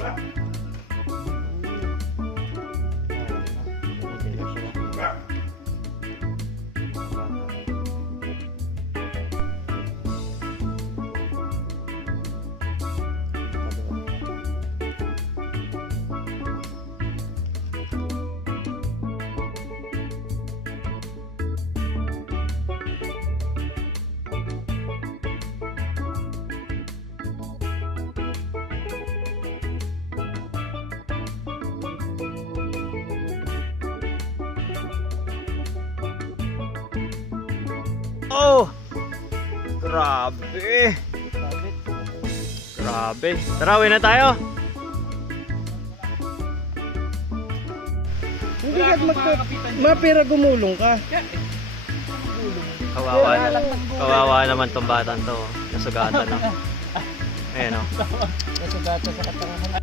Thank you. Oh! Grabe! Grabe. Tara, uwi na tayo. Hindi ka magka... Mapira gumulong ka. Kawawa na. Kawawa naman tong batang to. Nasugatan no. Ayan o. Nasugata sa katangahan.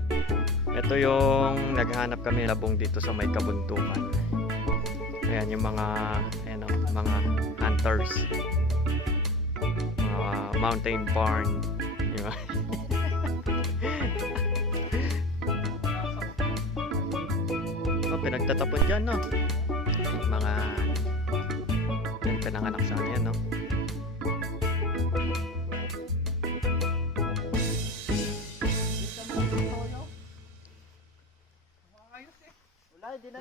Ito yung naghanap kami ng labong dito sa may kabuntukan. Ayan yung mga ayan o, mga hunters mountain barn. Di ba? oh, pinagtatapon dyan, no? Yung mga yan pinanganak sa ano no? Eh. Wala, hindi na